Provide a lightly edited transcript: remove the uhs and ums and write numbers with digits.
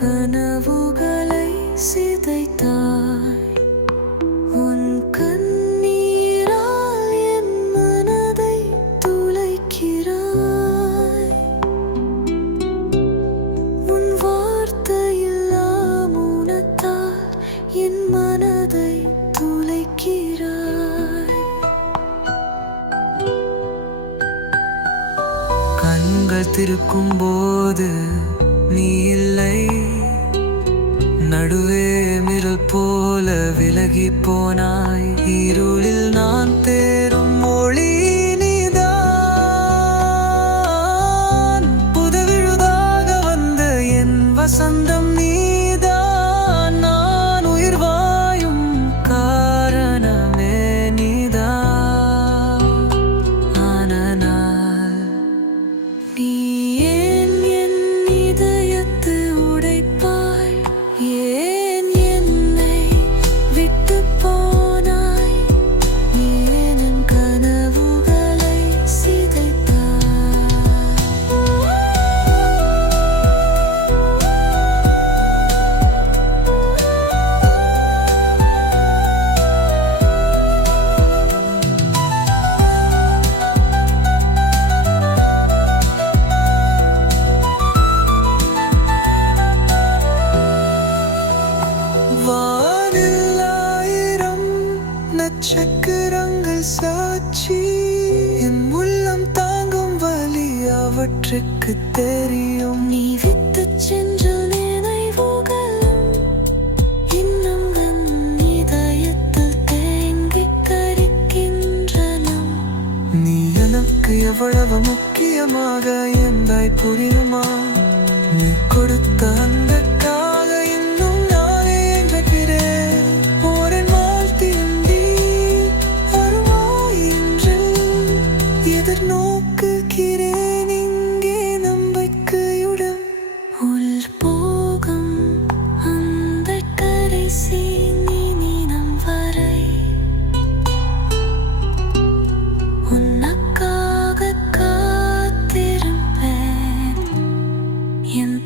கனவுகளை சிதைத்தாய். உன் கண்ணீரால் என் மனதை துளைக்கிறாய். உன் வார்த்தையில்லா மௌனத்தால் என் மனதை துளைக்கிறாய். கண்கள் திறக்கும் போது நீ இல்லை, நடுவே மிரல் போல விலகி போனாய். இருளில் நான் தேடும் மொழி நீதான், புதவிழுதாக வந்த என் வசந்தம் நீதான். நான் உயிர் வாயும் காரணமே நீதான். ஆனால் நீ ஏன் என் இதயத்தை உடைப்பாய்? ஏன் என்னை விட்டு போனாய்? ஏன் என் கனவுகளை சிதைத்தாய்? வானில் 1000 நட்சத்திரங்கள் சாட்சி, என் உள்ளம் தாங்கும் வலி அவற்றுக்கு தெரியும். நீ விட்டுச் சென்ற நினைவுகளும் இன்னும் என் இதயத்தில் தேங்கிக் கரிக்கின்றன. நீ எனக்கு எவ்வளவு முக்கியமாக இருந்தாய் புரியுமா? நீ கொடுத்த அன்புக்காக இன்னும் நானே ஏங்குகிறேன். ஓரின் வாழ்த்தின்றி வருவாய் என்று எதிர்நோக்குகிறேன் இங்கே நம்பிக்கையுடன். உள் போகும் அந்த கடைசி நிமிடம் வரை உனக்காக காத்திருப்பேன். என்